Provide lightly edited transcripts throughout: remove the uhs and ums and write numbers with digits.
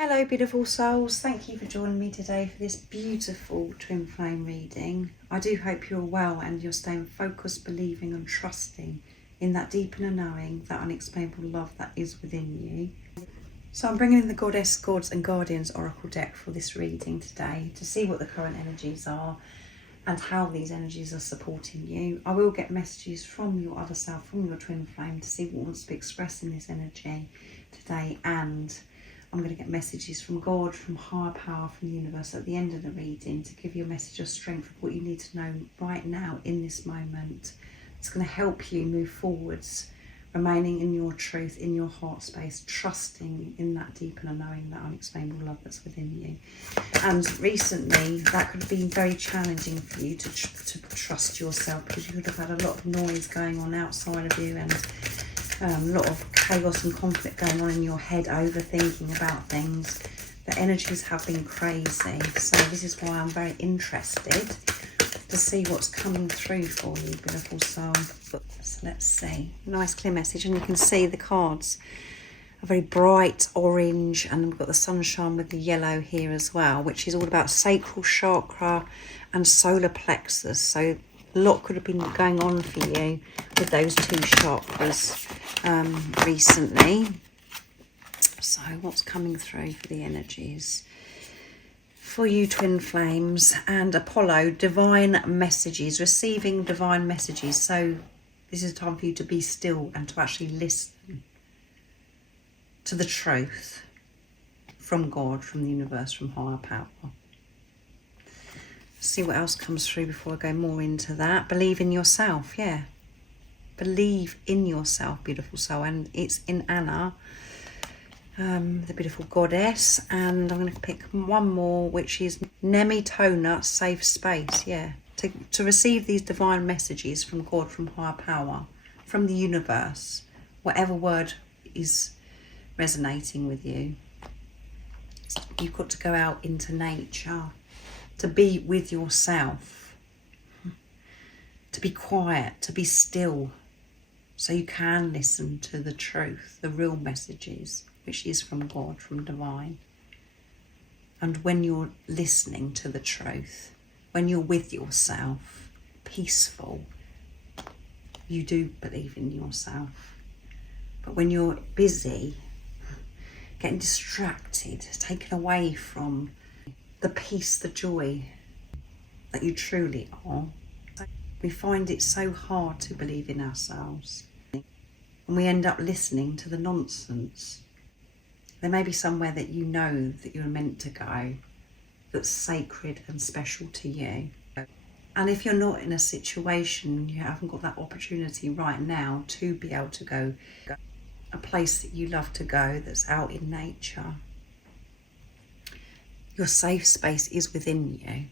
Hello beautiful souls, thank you for joining me today for this beautiful twin flame reading. I do hope you're well and you're staying focused, believing and trusting in that deep inner knowing, that unexplainable love that is within you. So I'm bringing in the Goddess, Gods and Guardians Oracle deck for this reading today to see what the current energies are and how these energies are supporting you. I will get messages from your other self, from your twin flame, to see what wants to be expressed in this energy today, and I'm going to get messages from God, from higher power, from the universe at the end of the reading to give you a message of strength of what you need to know right now in this moment. It's going to help you move forwards, remaining in your truth, in your heart space, trusting in that deep inner knowing, that unexplainable love that's within you. And recently that could have been very challenging for you to trust yourself, because you could have had a lot of noise going on outside of you and a lot of chaos and conflict going on in your head, overthinking about things. The energies have been crazy, so this is why I'm very interested to see what's coming through for you, beautiful soul. So let's see. Nice clear message, and you can see the cards are very bright orange, and we've got the sunshine with the yellow here as well, which is all about sacral chakra and solar plexus. So a lot could have been going on for you with those two chakras recently. So what's coming through for the energies for you, twin flames? And Apollo, divine messages, receiving divine messages. So this is a time for you to be still and to actually listen to the truth from God, from the universe, from higher power. See what else comes through before I go more into that. Believe in yourself, yeah. Believe in yourself, beautiful soul. And it's in Anna, the beautiful goddess. And I'm going to pick one more, which is Nemitona, safe space, yeah. To receive these divine messages from God, from higher power, from the universe, whatever word is resonating with you. You've got to go out into nature, to be with yourself, to be quiet, to be still, so you can listen to the truth, the real messages, which is from God, from divine. And when you're listening to the truth, when you're with yourself, peaceful, you do believe in yourself. But when you're busy, getting distracted, taken away from the peace, the joy that you truly are, we find it so hard to believe in ourselves. And we end up listening to the nonsense. There may be somewhere that you know that you're meant to go, that's sacred and special to you. And if you're not in a situation, you haven't got that opportunity right now to be able to go a place that you love to go, that's out in nature, your safe space is within you.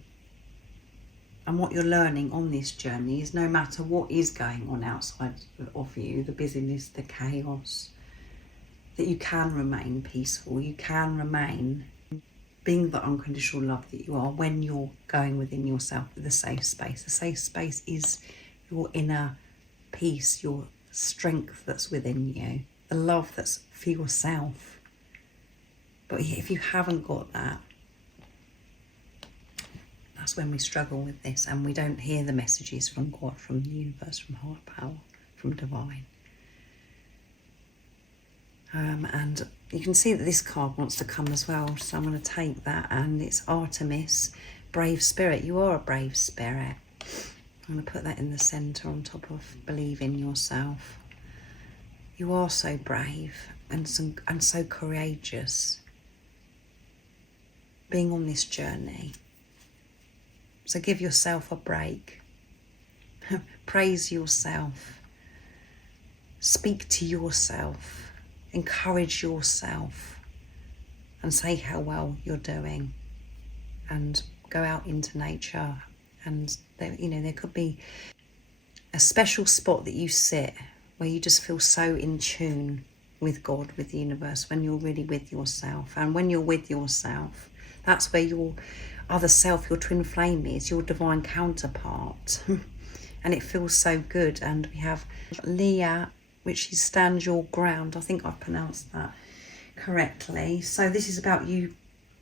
And what you're learning on this journey is, no matter what is going on outside of you, the busyness, the chaos, that you can remain peaceful, you can remain being the unconditional love that you are when you're going within yourself with a safe space. The safe space is your inner peace, your strength that's within you, the love that's for yourself. But if you haven't got that, that's when we struggle with this, and we don't hear the messages from God, from the universe, from higher power, from divine. And you can see that this card wants to come as well, so I'm going to take that, and it's Artemis, brave spirit. You are a brave spirit. I'm going to put that in the centre on top of believe in yourself. You are so brave and so courageous, being on this journey. So give yourself a break. Praise yourself. Speak to yourself. Encourage yourself. And say how well you're doing. And go out into nature. And there could be a special spot that you sit where you just feel so in tune with God, with the universe, when you're really with yourself. And when you're with yourself, that's where your other self, your twin flame is, your divine counterpart. And it feels so good. And we have Leah, which is stand your ground. I think I've pronounced that correctly. So this is about you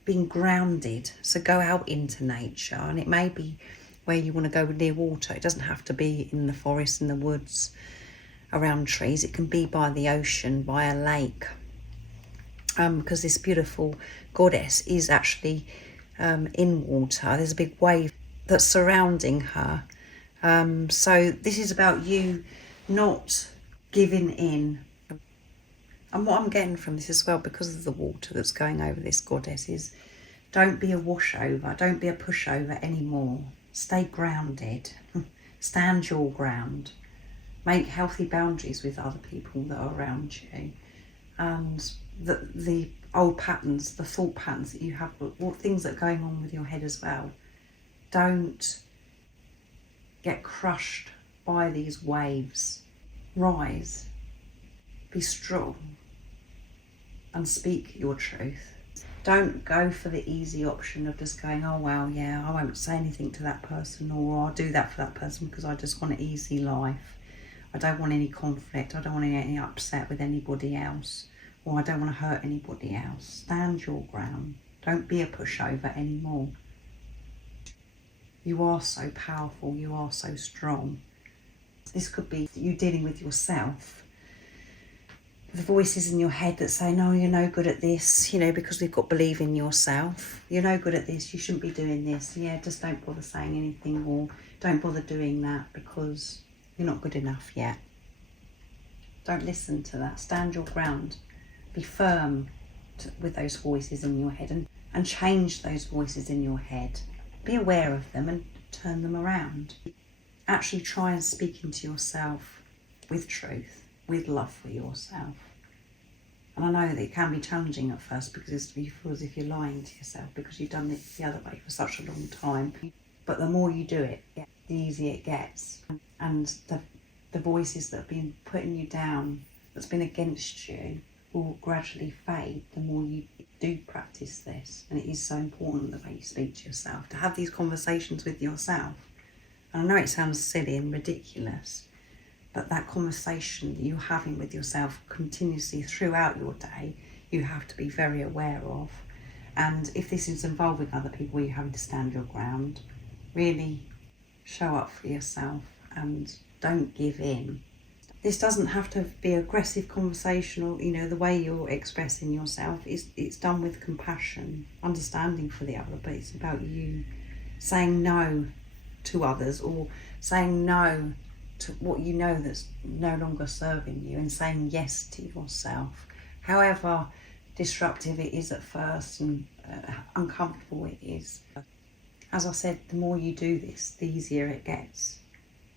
being grounded. So go out into nature, and it may be where you want to go near water. It doesn't have to be in the forest, in the woods, around trees. It can be by the ocean, by a lake, because this beautiful goddess is actually in water. There's a big wave that's surrounding her. So this is about you not giving in. And what I'm getting from this as well, because of the water that's going over this goddess, is don't be a washover, don't be a pushover anymore. Stay grounded, stand your ground, make healthy boundaries with other people that are around you. And the old patterns, the thought patterns that you have, what things that are going on with your head as well, don't get crushed by these waves. Rise, be strong, and speak your truth. Don't go for the easy option of just going, oh well, yeah, I won't say anything to that person, or I'll do that for that person because I just want an easy life. I don't want any conflict. I don't want to get any upset with anybody else, or I don't want to hurt anybody else. Stand your ground. Don't be a pushover anymore. You are so powerful. You are so strong. This could be you dealing with yourself. The voices in your head that say, no, you're no good at this, you know, because we've got believe in yourself. You're no good at this. You shouldn't be doing this. Yeah, just don't bother saying anything, or don't bother doing that because you're not good enough yet. Don't listen to that. Stand your ground. Be firm with those voices in your head, and change those voices in your head. Be aware of them and turn them around. Actually try and speak into yourself with truth, with love for yourself. And I know that it can be challenging at first because you feel as if you're lying to yourself because you've done it the other way for such a long time. But the more you do it, the easier it gets. And the voices that have been putting you down, that's been against you, will gradually fade the more you do practice this. And it is so important the way you speak to yourself, to have these conversations with yourself. And I know it sounds silly and ridiculous, but that conversation that you're having with yourself continuously throughout your day, you have to be very aware of. And if this is involving other people, you're having to stand your ground, really show up for yourself and don't give in. This doesn't have to be aggressive conversation, or, you know, the way you're expressing yourself, it's done with compassion, understanding for the other, but it's about you saying no to others, or saying no to what you know that's no longer serving you, and saying yes to yourself. However disruptive it is at first and uncomfortable it is. As I said, the more you do this, the easier it gets.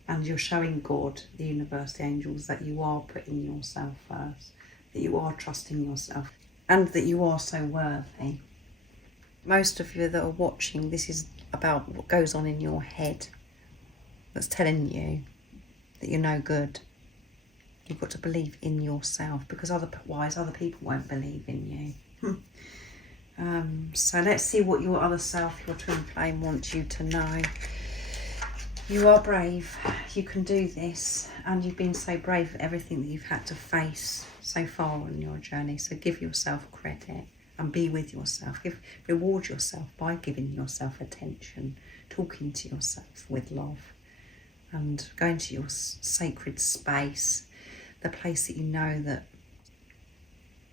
And you're showing God, the universe, the angels, that you are putting yourself first, that you are trusting yourself, and that you are so worthy. Most of you that are watching, this is about what goes on in your head that's telling you that you're no good. You've got to believe in yourself, because otherwise other people won't believe in you. So let's see what your other self, your twin flame, wants you to know. You are brave. You can do this, and you've been so brave for everything that you've had to face so far on your journey. So give yourself credit and be with yourself. Reward yourself by giving yourself attention, talking to yourself with love, and going to your sacred space, the place that you know that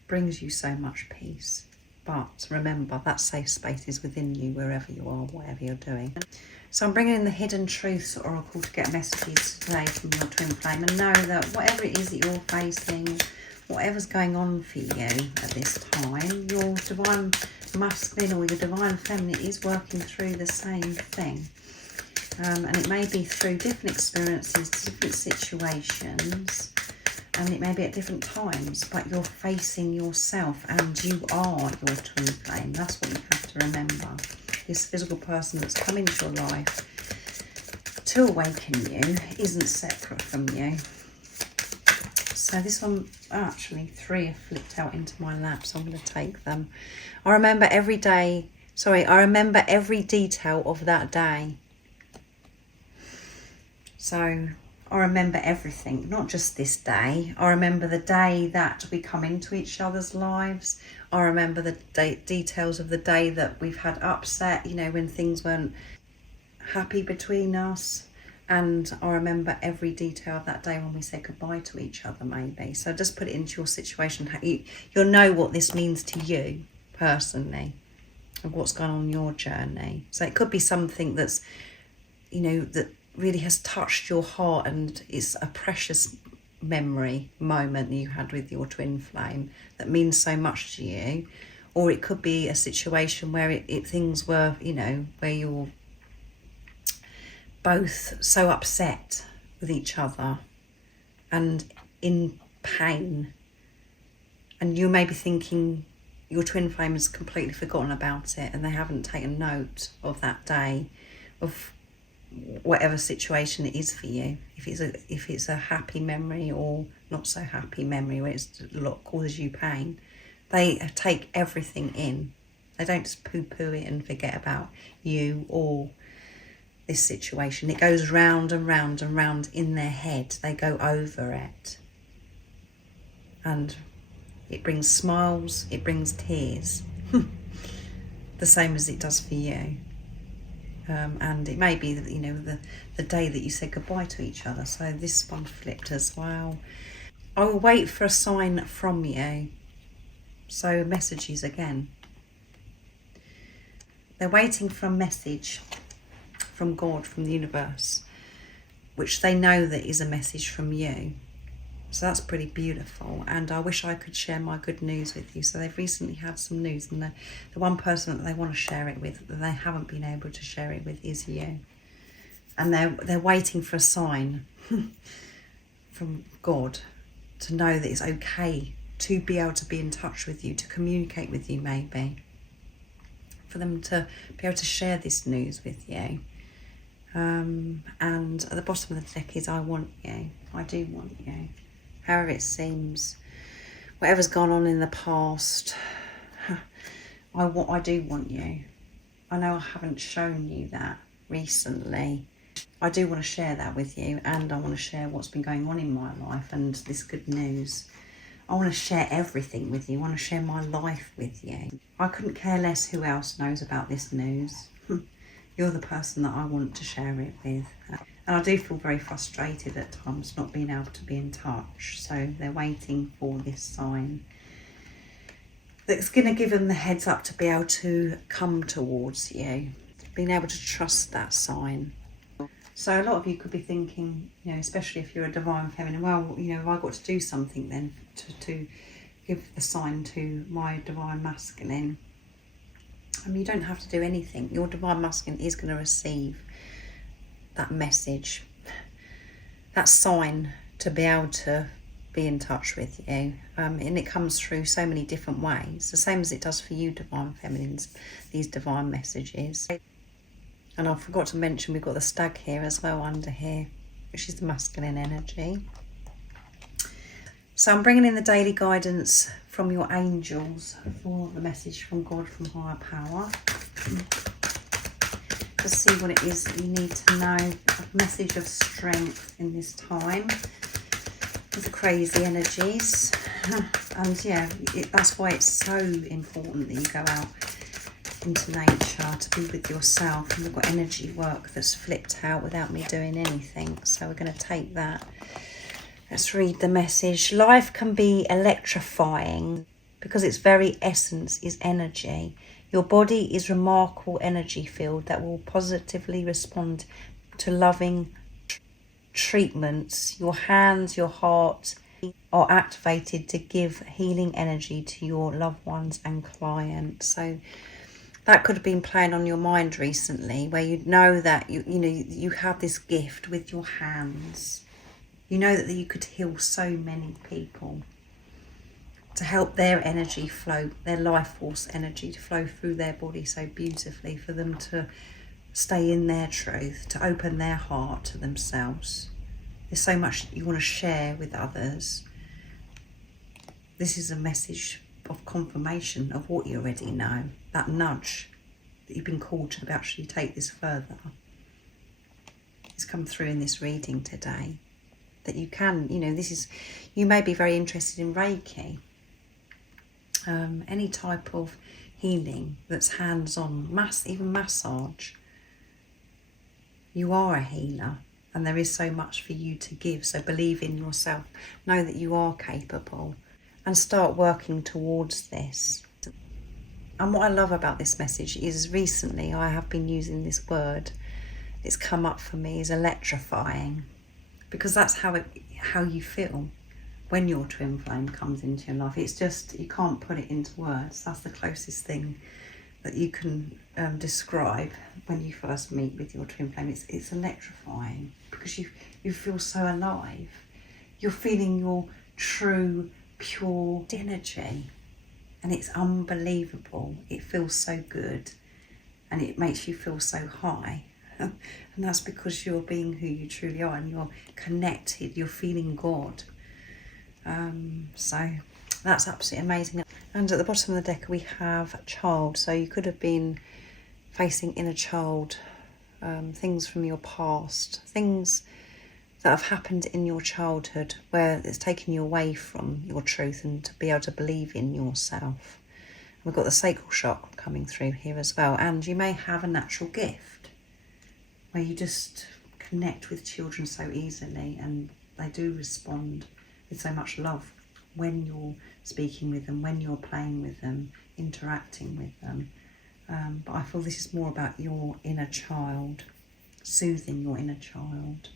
brings you so much peace. But remember, that safe space is within you, wherever you are, whatever you're doing. So I'm bringing in the Hidden Truths Oracle to get messages today from your twin flame, and know that whatever it is that you're facing, whatever's going on for you at this time, your divine masculine or your divine feminine is working through the same thing. And it may be through different experiences, different situations, and it may be at different times, but you're facing yourself, and you are your twin flame. That's what you have to remember. This physical person that's come into your life to awaken you isn't separate from you. So this one, actually 3 have flipped out into my lap, so I'm going to take them. I remember every detail of that day. So I remember everything, not just this day. I remember the day that we come into each other's lives. I remember the details of the day that we've had upset, you know, when things weren't happy between us. And I remember every detail of that day when we said goodbye to each other, maybe. So just put it into your situation. You'll know what this means to you personally and what's gone on your journey. So it could be something that's, you know, that really has touched your heart and is a precious memory moment that you had with your twin flame that means so much to you. Or it could be a situation where things were, you know, where you're both so upset with each other and in pain, and you may be thinking your twin flame has completely forgotten about it and they haven't taken note of that day, of whatever situation it is for you. If it's a happy memory or not so happy memory where it's a lot causes you pain, they take everything in. They don't just poo-poo it and forget about you or this situation. It goes round and round and round in their head. They go over it. And it brings smiles, it brings tears. The same as it does for you. And it may be that, you know, the day that you said goodbye to each other. So this one flipped as well. I will wait for a sign from you. So messages again. They're waiting for a message from God, from the universe, which they know that is a message from you. So that's pretty beautiful, and I wish I could share my good news with you. So they've recently had some news, and the one person that they want to share it with, that they haven't been able to share it with, is you. And they're waiting for a sign from God to know that it's okay to be able to be in touch with you, to communicate with you, maybe. For them to be able to share this news with you. And at the bottom of the deck is I want you. I do want you. However it seems, whatever's gone on in the past, I do want you. I know I haven't shown you that recently. I do want to share that with you, and I want to share what's been going on in my life and this good news. I want to share everything with you. I want to share my life with you. I couldn't care less who else knows about this news. You're the person that I want to share it with. And I do feel very frustrated at times not being able to be in touch. So they're waiting for this sign that's going to give them the heads up to be able to come towards you. Being able to trust that sign. So a lot of you could be thinking, you know, especially if you're a divine feminine, well, you know, have I got to do something then to give the sign to my divine masculine? I mean, you don't have to do anything. Your divine masculine is going to receive that message, that sign to be able to be in touch with you. And it comes through so many different ways, the same as it does for you divine feminines, these divine messages. And I forgot to mention we've got the stag here as well under here, which is the masculine energy. So I'm bringing in the daily guidance from your angels for the message from God, from higher power. To see what it is that you need to know. A message of strength in this time with the crazy energies. And yeah, that's why it's so important that you go out into nature to be with yourself. And we've got energy work that's flipped out without me doing anything. So we're going to take that. Let's read the message. Life can be electrifying because its very essence is energy. Your body is a remarkable energy field that will positively respond to loving treatments. Your hands, your heart are activated to give healing energy to your loved ones and clients. So that could have been playing on your mind recently, where you know that you have this gift with your hands. You know that you could heal so many people, to help their energy flow, their life force energy to flow through their body so beautifully, for them to stay in their truth, to open their heart to themselves. There's so much you want to share with others. This is a message of confirmation of what you already know, that nudge that you've been called to actually take this further. It's come through in this reading today. that you can, you may be very interested in Reiki, any type of healing that's hands-on, even massage. You are a healer, and there is so much for you to give. So believe in yourself, know that you are capable, and start working towards this. And what I love about this message is recently I have been using this word. It's come up for me as electrifying, because that's how you feel when your twin flame comes into your life. It's just, you can't put it into words. That's the closest thing that you can describe when you first meet with your twin flame. It's electrifying, because you feel so alive. You're feeling your true, pure energy, and it's unbelievable. It feels so good, and it makes you feel so high. And that's because you're being who you truly are, and you're connected, you're feeling God. So that's absolutely amazing. And at the bottom of the deck we have child. So you could have been facing inner child, things from your past, things that have happened in your childhood where it's taken you away from your truth and to be able to believe in yourself. We've got the sacral chakra coming through here as well, and you may have a natural gift where you just connect with children so easily, and they do respond with so much love when you're speaking with them, when you're playing with them, interacting with them. But I feel this is more about your inner child, soothing your inner child,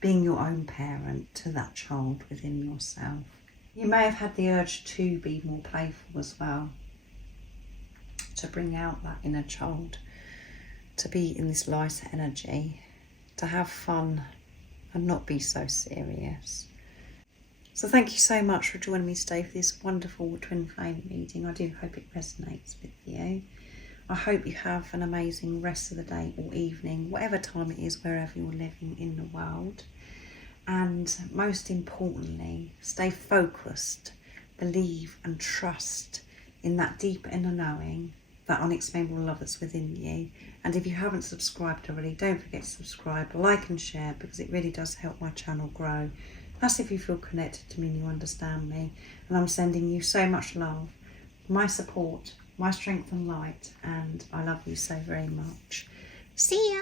being your own parent to that child within yourself. You may have had the urge to be more playful as well, to bring out that inner child, to be in this lighter energy, to have fun and not be so serious. So thank you so much for joining me today for this wonderful twin flame reading. I do hope it resonates with you. I hope you have an amazing rest of the day or evening, whatever time it is, wherever you're living in the world. And most importantly, stay focused, believe and trust in that deep inner knowing, that unexplainable love that's within you. And if you haven't subscribed already, don't forget to subscribe, like and share, because it really does help my channel grow. That's if you feel connected to me and you understand me. And I'm sending you so much love, my support, my strength and light, and I love you so very much. See ya!